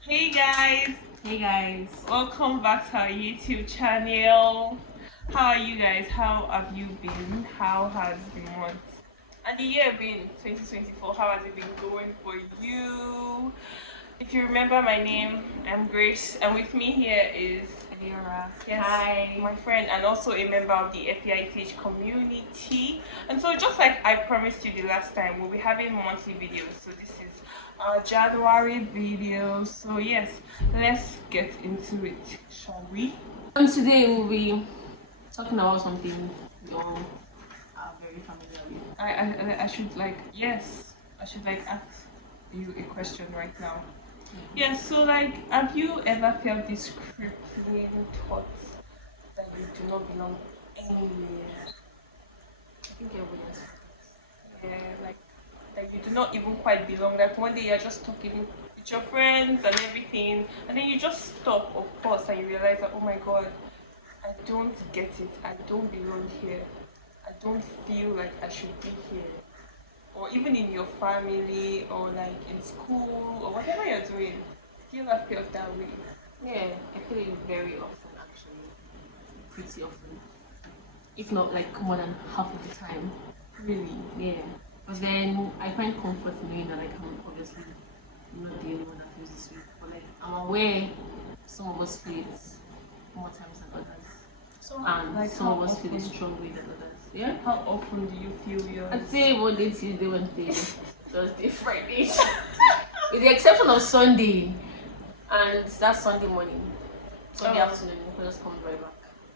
Hey guys, Hey guys. welcome back to our YouTube channel. How are you guys? How have you been? How has the month and the year been? 2024. How has it been going for you? If you remember my name, I'm Grace, and with me here is Elira. yes, Hi. my friend, and also a member of the F.A.I.T.H community. And so, just like I promised you the last time, we'll be having monthly videos. So this is our January video. So yes, let's get into it, shall we? Today we'll be talking about something we all are very familiar with. I should like yes, I should like ask you a question right now. Yeah, so like, have you ever felt this crippling thought that you do not belong anywhere? I think everybody has Yeah, like that you do not even quite belong. Like one day you're just talking with your friends and everything, and then you just stop or pause and you realize that, oh my god, I don't get it. I don't belong here. I don't feel like I should be here. Or even in your family or like in school or whatever you're doing, you have felt that way. Yeah, I feel it very often actually. Pretty often. If not like more than half of the time. Really? Yeah. But then I find comfort in knowing that like I'm obviously not the only one that feels this way. But like I'm aware some of us feel it more times than others. So And like some how of us feel it often? strongly than others. Yeah. How often do you feel yours? I'd say Monday, Tuesday, Wednesday, Thursday, Friday. With the exception of Sunday. And that's Sunday morning. Sunday Oh. afternoon, we'll just come right back.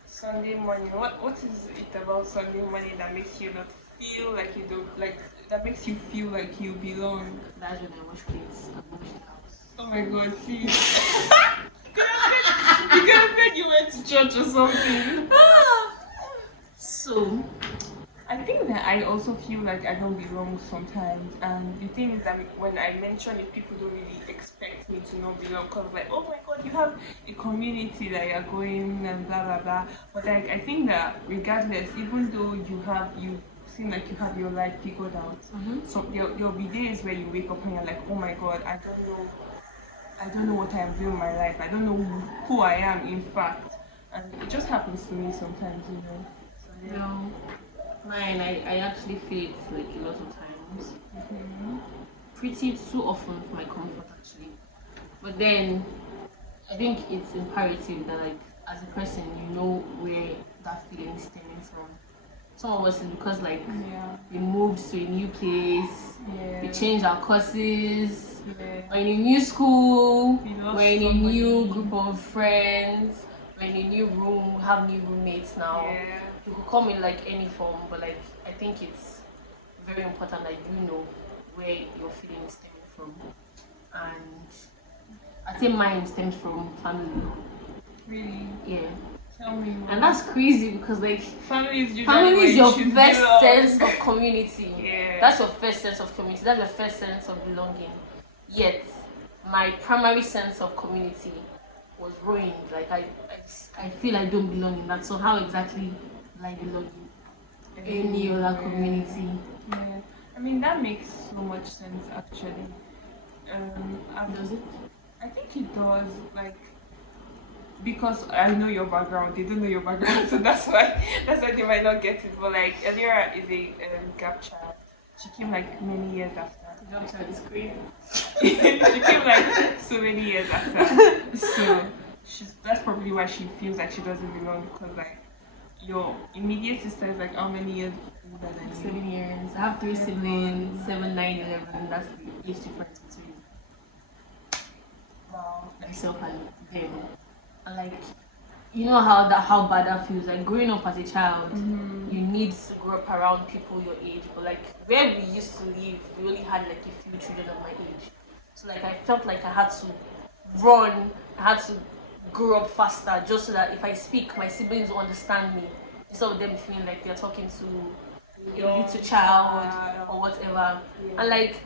Sunday morning. What is it about Sunday morning that makes you not feel like you don't like that makes you feel like you belong? That's when I wash plates and wash the house. Oh my god, please. You could have said you went to church or something. So, I think that I also feel like I don't belong sometimes, and the thing is that when I mention it, people don't really expect me to not belong because, like, oh my god, you have a community that you're going and blah blah blah. But like, I think that regardless, even though you seem like you have your life figured out, so there'll be days where you wake up and you're like, oh my god, I don't know what I'm doing in my life. I don't know who I am, in fact, and it just happens to me sometimes, you know. So, yeah. no, mine, I actually feel it like a lot of times. Pretty too often for my comfort actually. But then, I think it's imperative that like, as a person, you know where that feeling is stemming from. Some of us is because like Yeah. we moved to a new place, Yeah. we changed our courses, Yeah. we're in a new school, We lost we're in a new somebody. group of friends, we're in a new room, we have new roommates now. Yeah. You could come in like any form, but like I think it's very important that you know where your feeling is stemming from. And I say mine stems from family. Really? Yeah. Tell me more. And that's crazy because like Family is usually family where is you your should first belong. sense of community. Yeah. That's your first sense of community. That's your first sense of belonging. Yet, my primary sense of community was ruined. Like I feel I don't belong in that. So how exactly will I belong in any other community? Yeah. I mean that makes so much sense actually. Does it? I think it does, like, because I know your background. They don't know your background, so that's why they might not get it. But like Elira is a gap child. She came like many years after. Don't try this crazy. She came like so many years after. So that's probably why she feels like she doesn't belong, because like your immediate sister is like how many years older than you? 7 years. I have 3 siblings, 7, 9, 11. That's the age difference between Wow. myself and them. And like, you know how bad that feels. Like growing up as a child, you need to grow up around people your age. But like where we used to live, we only had like a few children of my age. So like I felt like I had to run, I had to grow up faster just so that if I speak, my siblings will understand me. Instead of them feeling like they're talking to a little child or whatever. And like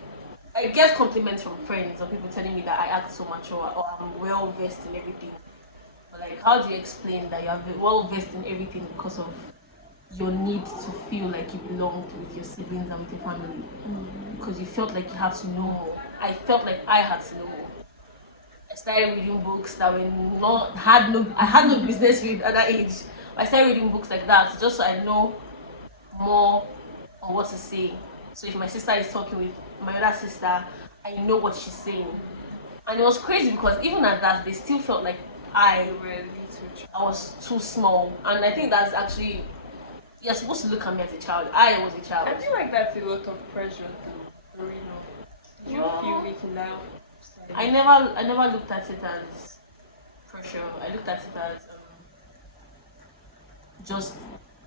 I get compliments from friends or people telling me that I act so mature or I'm well versed in everything. But like, how do you explain that you are well versed in everything because of your need to feel like you belonged with your siblings and with your family? Because you felt like you had to know more. I felt like I had to know more. I started reading books that were not had no I had no business with at that age. I started reading books like that just so I know more on what to say. So if my sister is talking with my other sister, I know what she's saying. And it was crazy because even at that, they still felt like I I was too small. And I think that's actually you're supposed to look at me as a child. I was a child. I feel like that's a lot of pressure to read. Did you feel it in that sense? I never looked at it as pressure. I looked at it as just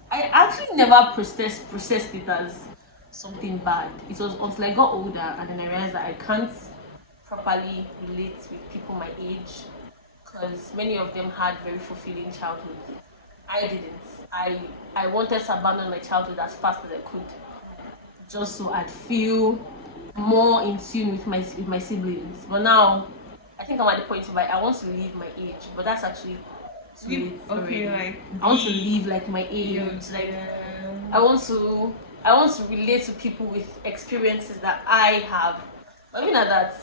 I actually never processed it as something bad. It was until I got older and then I realized that I can't properly relate with people my age because many of them had very fulfilling childhood. I didn't. I wanted to abandon my childhood as fast as I could, just so I'd feel more in tune with my siblings. But now, I think I'm at the point where I want to leave my age, but that's actually too late already. Like I want to leave like my age. Like I want to relate to people with experiences that I have. But even at that,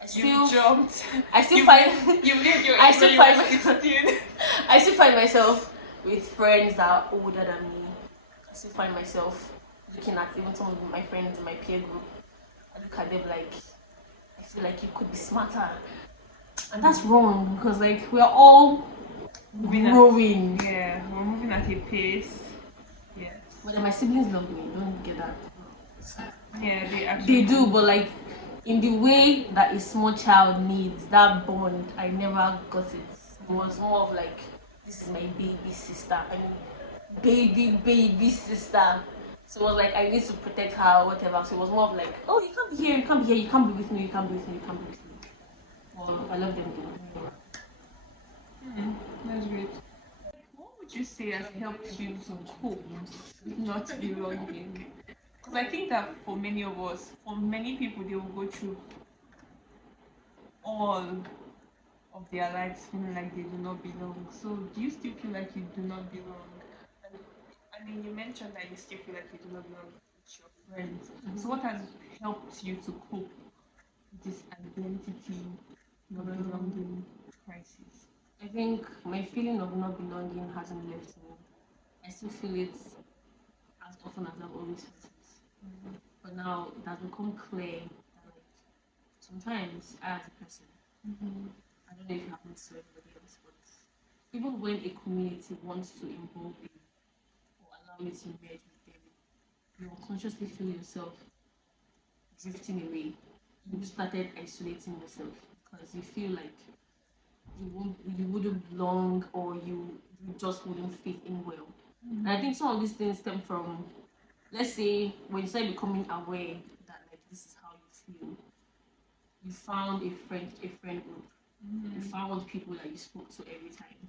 I still jumped. I still find you lived your I age still when you find were 16. I still find myself with friends that are older than me. I still find myself looking at even some of my friends in my peer group. I look at them like I feel like you could be smarter, and that's wrong because like we're all growing. Yeah, we're moving at a pace. Yeah. Whether my siblings love me, don't get that. Yeah, they actually do, but like in the way that a small child needs that bond, I never got it. It was more of like, this is my baby sister. I mean, baby sister. So it was like I need to protect her or whatever. So it was more of like, oh, you can't be here, you can't be here, you can't be with me, you can't be with me, you can't be with me. Well, I love them though. That's great. What would you say has helped you to cope with not belonging? Because I think that for many of us, for many people, they will go through all of their lives feeling like they do not belong. So do you still feel like you do not belong? And I mean, you mentioned that you still feel like you do not belong with your friends. So what has helped you to cope with this identity not belonging crisis? I think my feeling of not belonging hasn't left me. I still feel it as often as I've always felt it. But now it has become clear that like sometimes I as a person, I don't know if it happens to everybody else, but even when a community wants to involve you or allow you to merge with them, you unconsciously feel yourself drifting away. You started isolating yourself because you feel like you wouldn't belong or you just wouldn't fit in well. And I think some of these things stem from, let's say, when you start becoming aware that like this is how you feel, you found a friend group, you found people that you spoke to every time,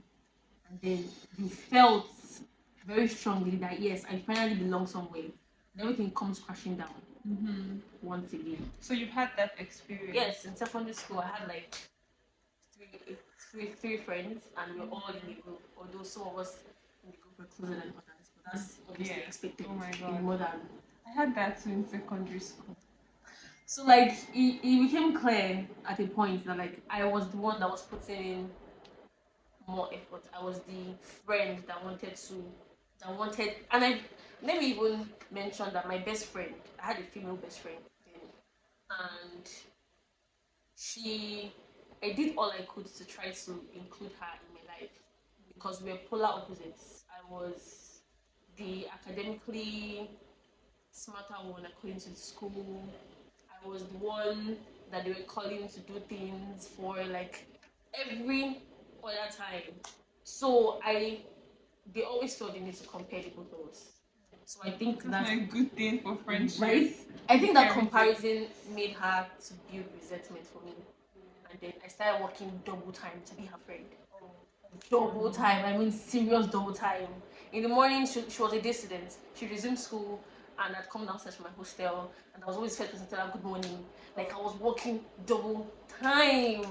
and then you felt very strongly that yes, I finally belong somewhere, and everything comes crashing down once again. So you've had that experience? Yes, in secondary school, I had like three friends, and we were all in a group. Although some of us in the group were closer than others, but that's obviously expected. Oh my God. In modern. I had that too in secondary school. So like it became clear at a point that like I was the one that was putting in more effort. I was the friend that wanted, and I let me even mention that my best friend, I had a female best friend then, and she, I did all I could to try to include her in my life because we were polar opposites. I was the academically smarter one according to the school. I was the one that they were calling to do things for like every other time. So they always felt the need to compare the both of us. So I think that's a good thing for friendship. Right? I think that comparison made her to build resentment for me. And then I started working double time to be her friend. Double time, I mean serious double time. In the morning, she was a day student. She resumed school and I'd come downstairs from my hostel and I was always first person to tell her good morning. Like I was working double time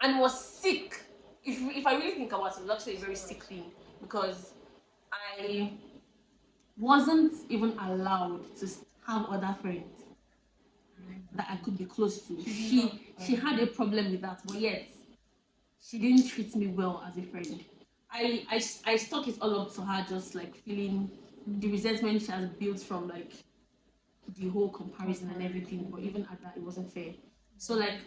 and was sick. If I really think about it, it was actually a very sick thing because I wasn't even allowed to have other friends. that I could be close to. She had a problem with that, but yet she didn't treat me well as a friend. I stuck it all up to her, just like feeling the resentment she has built from like the whole comparison and everything. But even at that, it wasn't fair. So like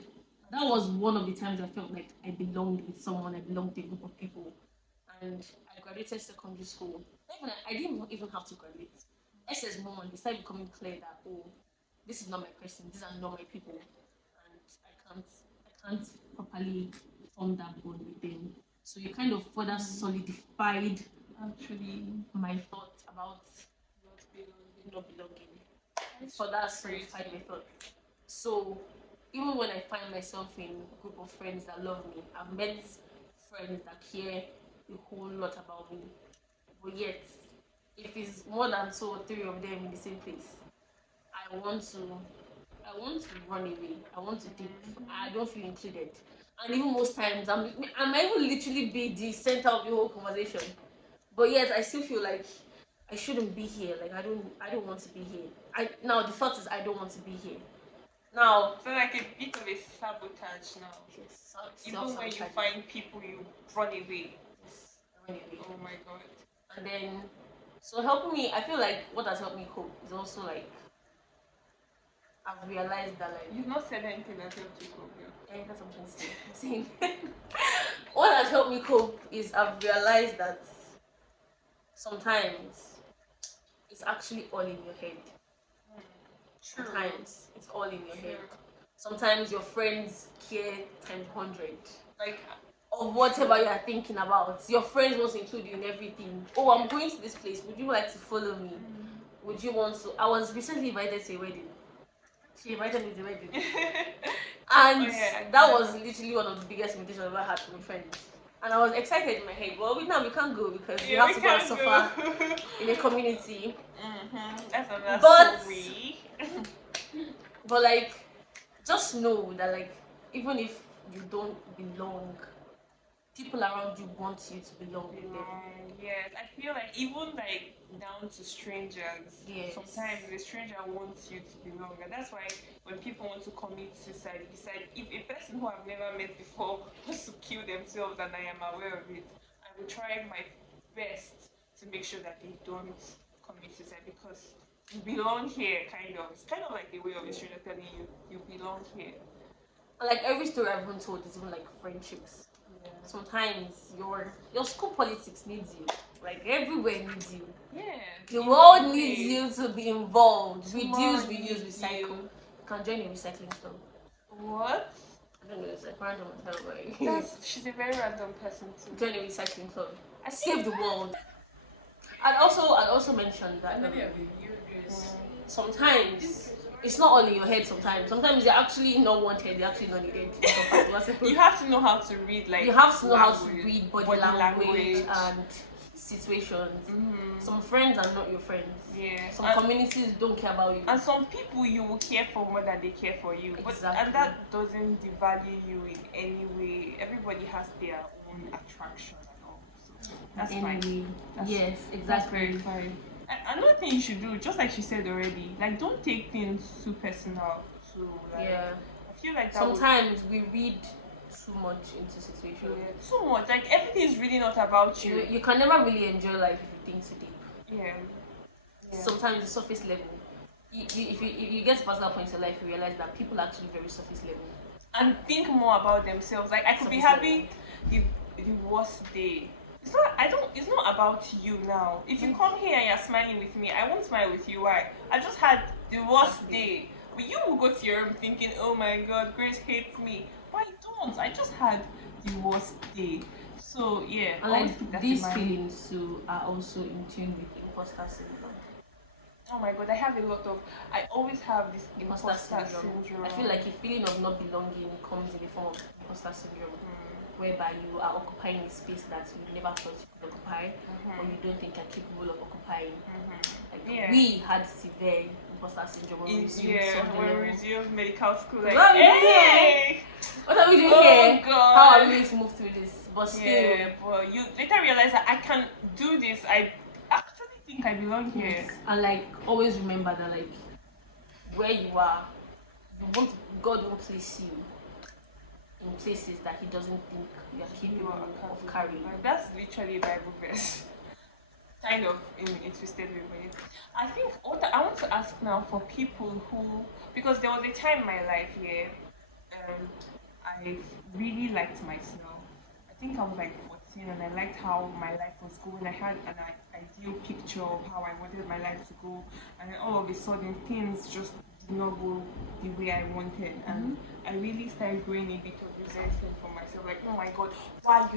that was one of the times I felt like I belonged with someone. I belonged to a group of people, and I graduated secondary school. I didn't even have to graduate. SS moment, it started becoming clear that oh, this is not my person. These are not my people, and I can't properly form that bond with them. So you kind of further solidified actually my thoughts about not belonging. Further solidified my thoughts. So even when I find myself in a group of friends that love me, I've met friends that care a whole lot about me. But yet, if it's more than 2 or 3 of them in the same place, I want to run away. I want to dip. I don't feel included. And even most times, I might even literally be the center of the whole conversation. But yet, I still feel like I shouldn't be here. Like I don't want to be here. Now the thought is I don't want to be here. Now, so like a bit of a sabotage now. Yes, even when you find people, you run away. Yes, run away. Oh my god. And then, so helping me, I feel like what has helped me cope is also like I've realized that like you've not said anything that helped you cope. Yeah, that's what I'm saying. What has helped me cope is I've realized that sometimes it's actually all in your head. True. Sometimes it's all in your head. Sometimes your friends care times 100. Like of whatever you are thinking about. Your friends want to include you in everything. Oh, I'm going to this place. Would you like to follow me? Would you want to? I was recently invited to a wedding. She invited me to the wedding. And that was literally one of the biggest invitations I've ever had from a friend. And I was excited in my head. Well, now we can't go because you have to go and suffer in a community. That's another story. But like, just know that like, even if you don't belong, people around you want you to belong with them. Yes, I feel like even like down to strangers. Yes. Sometimes the stranger wants you to belong, and that's why when people want to commit suicide, decide if a person who I've never met before wants to kill themselves and I am aware of it, I will try my best to make sure that they don't commit suicide because you belong here. It's kind of like a way of a stranger telling you you belong here. Like every story I've been told is even like friendships. Sometimes your school politics needs you. Like everywhere needs you. Yeah. The world needs you to be involved. Reduce, recycle. You can join a recycling club. What? I don't know. It's like random as hell. She's a very random person too. Join a recycling club. I save the world. I'd also mention that sometimes it's not all in your head. Sometimes you're actually not wanted. You're actually not needed. You have to know how to read. Like you have to know how to read body language and situations. Some friends are not your friends. Yeah. Some communities don't care about you. And some people you will care for more than they care for you. Exactly. And that doesn't devalue you in any way. Everybody has their own attraction and all. So that's fine. Yes, exactly. That's very fine. Another thing you should do, just like she said already, like don't take things too personal. I feel like sometimes we read too much into situations. Yeah, too much. Like everything is really not about you. You can never really enjoy life if you think too deep. Yeah. Sometimes the surface level. If you get to personal points in life, you realize that people are actually very surface level. And think more about themselves. Like I could be having the worst day. It's not about you now. If you come here and you're smiling with me, I won't smile with you. Why? I just had the worst day. But you will go to your room thinking, oh my god, Grace hates me. But I don't. I just had the worst day. So yeah. And like these feelings too are also in tune with imposter syndrome. Oh my god, I always have this imposter syndrome. I feel like a feeling of not belonging comes in the form of imposter syndrome. Whereby you are occupying a space that you never thought you could occupy, or you don't think you're capable of occupying. Like we had severe imposter syndrome when we resumed medical school. Like, hey! What are we doing here? God. How are we going to move through this? But still, but you later realize that I can do this. I actually think I belong here. And like always remember that like where you are, God won't place you in places that He doesn't think you are capable of carrying. That's literally a Bible verse. Kind of in a twisted way. I think what I want to ask now for people who, because there was a time in my life here, I really liked myself. I think I was like 14 and I liked how my life was going. I had an ideal picture of how I wanted my life to go, and then all of a sudden things just did not go the way I wanted, and I really started growing a bit of resentment for myself. Like, oh my God, why are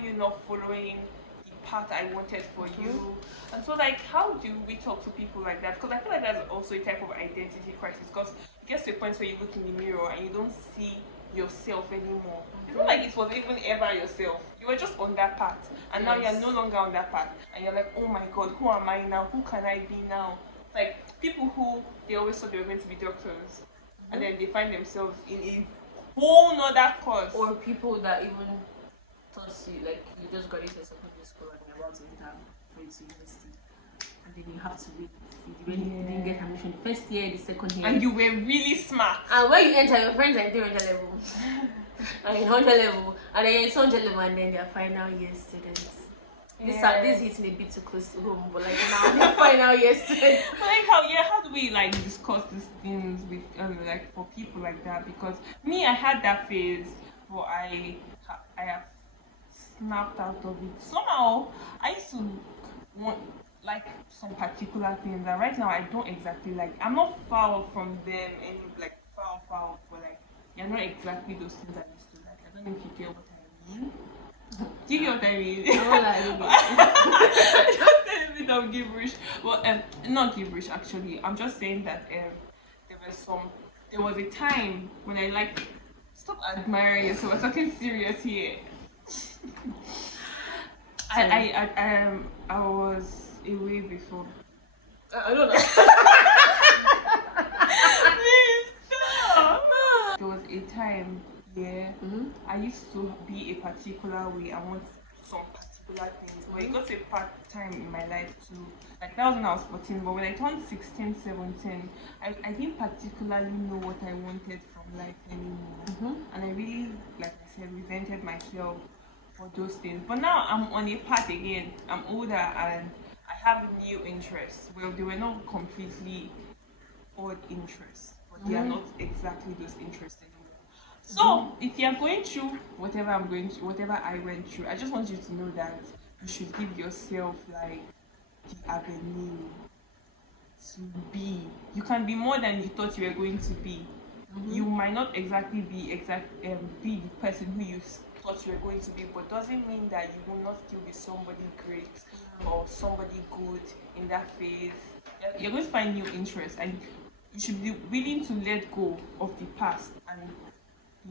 you not following the path I wanted for you? And so, like, how do we talk to people like that? Because I feel like that's also a type of identity crisis. Because it gets to a point where you look in the mirror and you don't see yourself anymore. It's not like it was even ever yourself. You were just on that path, and now you're no longer on that path, and you're like, oh my God, who am I now? Who can I be now? Like people who they always thought they were going to be doctors, and then they find themselves in a whole nother course. Or people that even thought like you just graduated secondary school and you're about to enter to university, and then you have to wait. You didn't get admission the first year, the second year, and you were really smart. And when you enter, your friends are in 300 level, and in 100 level, and then it's 100 level, and then they're final year students. This hitting a bit too close to home, but like now they're final year students. Like how do we like discuss these things with like for people like that? Because me, I had that phase, but I have snapped out of it. Somehow I used to want like some particular things, and right now I don't exactly like. I'm not far from them, and like far, but like you're not exactly those things I used to like. I don't know if you get what I mean. Do you get what I mean? Just a bit of gibberish. Well, not gibberish actually. I'm just saying that there was a time when I like stop admiring yourself. We're talking serious here. I was away before. I don't know. Please stop. There was a time, I used to be a particular way. I want some particular things. But it got to a part time in my life too. Like that was when I was 14. But when I turned 16, 17, I didn't particularly know what I wanted from life anymore. And I really, like I said, resented myself for those things. But now I'm on a path again. I'm older and I have new interests. Well, they were not completely odd interests, but they are not exactly those interests anymore. So if you're going through whatever I'm going through, whatever I went through, I just want you to know that you should give yourself like the avenue to be. You can be more than you thought you were going to be. You might not exactly be the person who you thought you were going to be, but doesn't mean that you will not still be somebody great or somebody good in that phase. You're going to find new interests, and you should be willing to let go of the past and be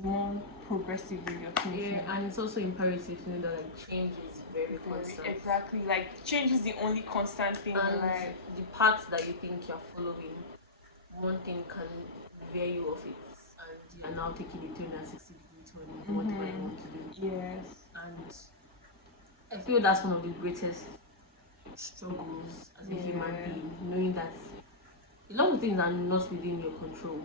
more progressive in your thinking. Yeah, and it's also imperative to know that like change is very constant. Exactly, like change is the only constant thing and in life. The path that you think you're following, one thing can veer you off it, and you're now taking a 360 degree turn whatever you want to do. Yes. And I feel that's one of the greatest struggles as a human being, knowing that a lot of things are not within your control.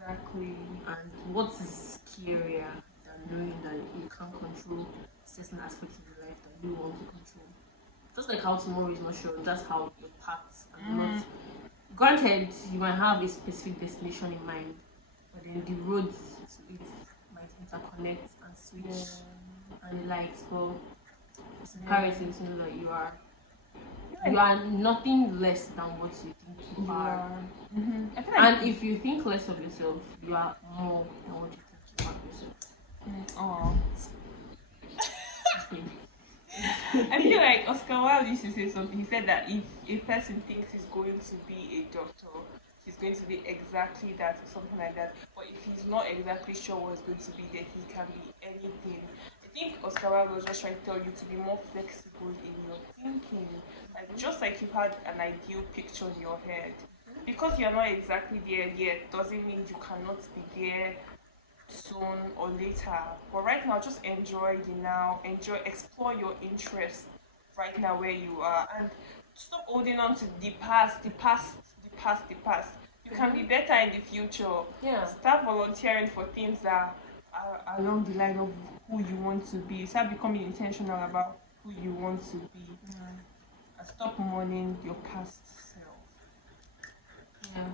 Exactly. And what is scarier than knowing that you can't control certain aspects of your life that you want to control? Just like how tomorrow is not sure, that's how your paths are not. Granted, you might have a specific destination in mind, but then the roads to it might interconnect and switch and the likes. Well, it's imperative to know that you are nothing less than what you think you are. And if you think less of yourself, you are more than what you think you are yourself. I feel like Oscar Wilde used to say something. He said that if a person thinks he's going to be a doctor, he's going to be exactly that or something like that. But if he's not exactly sure what he's going to be, then he can be anything. I think Oscar Wilde was just trying to tell you to be more flexible in your thinking. Like just like you had an ideal picture in your head, because you're not exactly there yet doesn't mean you cannot be there soon or later. But right now, just enjoy the now. Explore your interests right now where you are, and stop holding on to the past. You can be better in the future. Yeah. Start volunteering for things that are along the line of who you want to be. Start becoming intentional about who you want to be. And stop mourning your past self. Yeah.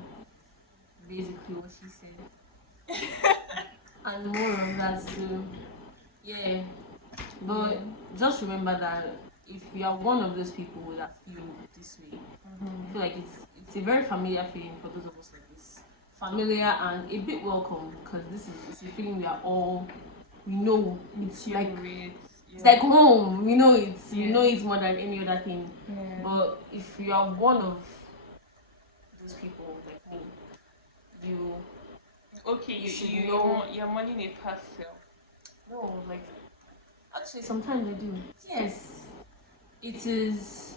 Basically what she said. And more of that too. Yeah. But just remember that if you are one of those people that feel this way, I feel like it's a very familiar feeling for those of us like this. Familiar and a bit welcome, because it's a feeling we know it's like it's like home. We know it's more than any other thing. Yeah. But if you are one of those people like me, you should know you're mourning a past self. no, like actually sometimes I do. Yes. It is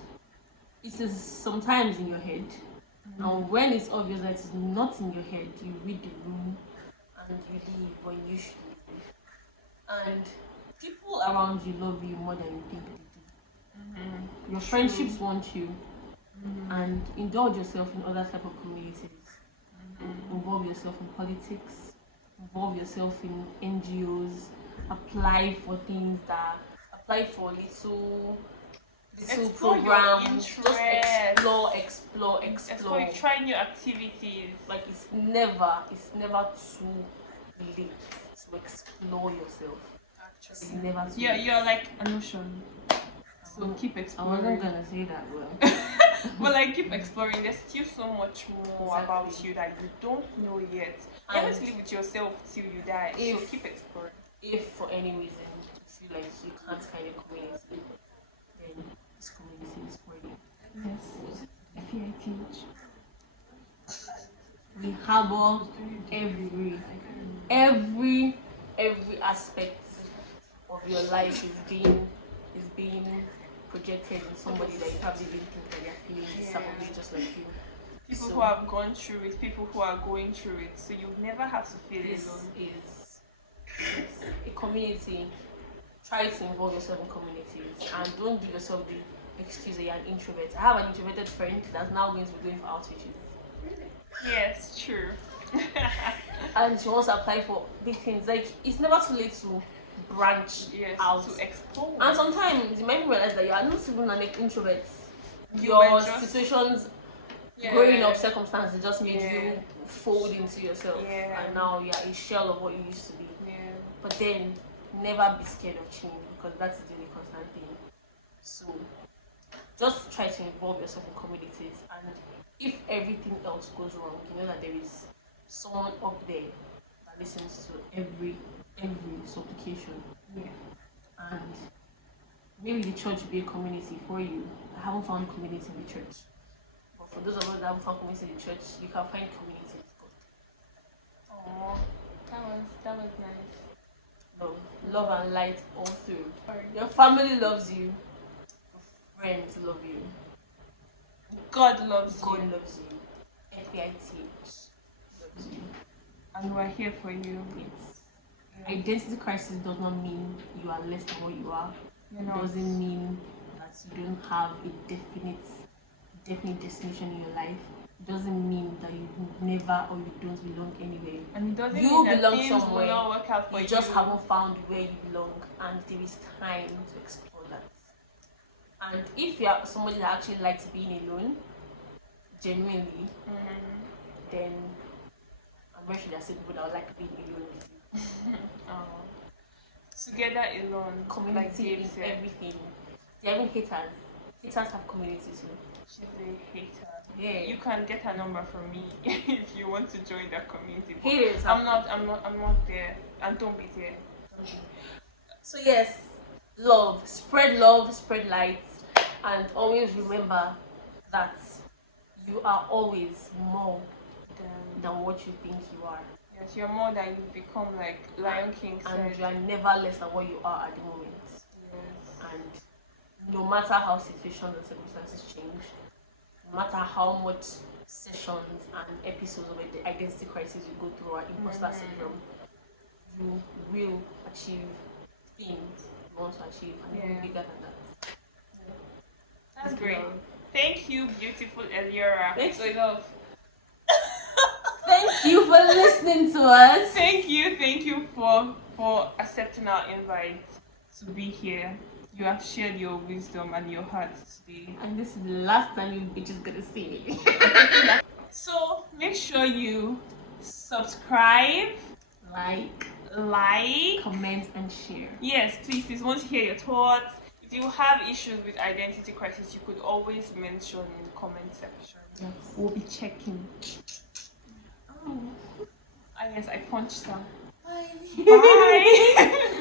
sometimes in your head. And when it's obvious that it's not in your head, you read the room and you leave when you should leave. And people around you love you more than you think they do. Your friendships want you, and indulge yourself in other type of communities. Involve yourself in politics, involve yourself in NGOs, apply for little Explore your programs. interests. Just explore. Try new activities. Like it's never too late to explore yourself. It's never too late. You're like an ocean. So keep I exploring. wasn't gonna say that well. But like keep exploring. There's still so much more about you that you don't know yet. You have to live with yourself till you die. So keep exploring. If for any reason you feel like you can't find a community, then this community is for you. Yes. F.A.I.T.H. We harbor every aspect of your life is being projected in somebody that you probably didn't think that they're feeling this type of way just like you. People who have gone through it, people who are going through it, so you'll never have to feel This alone. is a community. Try to involve yourself in communities and don't give yourself the excuse that you're an introvert. I have an introverted friend that's now going to be going for outreaches. Yes, true. And she wants to apply for big things. Like it's never too late to branch out to explore. And sometimes you might realize that you are not even an introvert. You were Your just- situations, growing up circumstances just made you fold into yourself, and now you're a shell of what you used to be. But then never be scared of change, because that's the only constant thing. So just try to involve yourself in communities, and if everything else goes wrong, you know that there is someone up there that listens to every supplication. And maybe the church will be a community for you. I haven't found community in the church, but for those of us that haven't found community in the church, you can find community with God. Oh, that was nice. Love and light all through. Your family loves you. Your friends love you. God loves God you. loves you. F.A.I.T.H. loves you. And we're here for you. Identity crisis does not mean you are less than what you are. It doesn't mean that you don't have a definite destination in your life. It doesn't mean that you never or you don't belong anywhere. And it doesn't You mean that belong things somewhere. will not work out for You you. just haven't found where you belong, and there is time to explore that. And if you are somebody that actually likes being alone, genuinely, then I'm very sure there are still people that would like being alone with you. Together alone, Community like Dave is said. everything. There are even haters. Haters have community too. She's a hater. Yeah. You can get her number from me if you want to join that community. But Haters. I'm not there. And don't be there. So yes, spread light, and always remember that you are always more than what you think you are. Yes, you're more than you've become, like Lion King said. And you are never less than what you are at the moment. Yes. And no matter how situations and circumstances change, no matter how much sessions and episodes of the identity crisis you go through or imposter syndrome, you will achieve things you want to achieve, and even bigger than that. That's great. Thank you, beautiful Eliora. Thank you. Thank you for listening to us. Thank you for accepting our invite to be here. You have shared your wisdom and your heart today. And this is the last time you bitches gonna see me. So make sure you subscribe, Like, comment, and share. Yes, please, we want to hear your thoughts. If you have issues with identity crisis, you could always mention in the comment section. Yes. We'll be checking. Oh. Ah, yes, I punched her. Bye. Bye.